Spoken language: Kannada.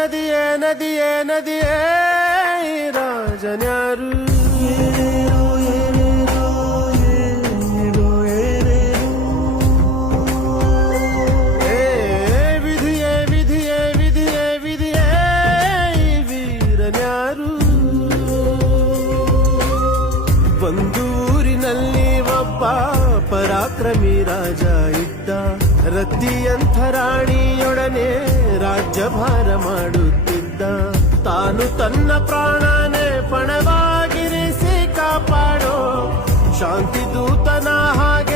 ನದಿಯೇ ನದಿಯೇ ನದಿಯೇ ರಾಜನ್ಯಾರು ವಿಧಿಯೇ ವಿಧಿಯೇ ವಿಧಿಯೇ ವಿಧಿಯೇ ವೀರನ್ಯಾರು ಒಂದು ಊರಿನಲ್ಲಿ ಒಬ್ಬ ಪರಾಕ್ರಮಿ ರಾಜ ಇದ್ದ ರತಿಯಂಥ ರಾಣಿಯೊಡನೆ ರಾಜ್ಯಭಾರ ಮಾಡುತ್ತಿದ್ದ ತಾನು ತನ್ನ ಪ್ರಾಣನೇ ಪಣವಾಗಿರಿಸಿ ಕಾಪಾಡೋ ಶಾಂತಿ ದೂತನ ಹಾಗೆ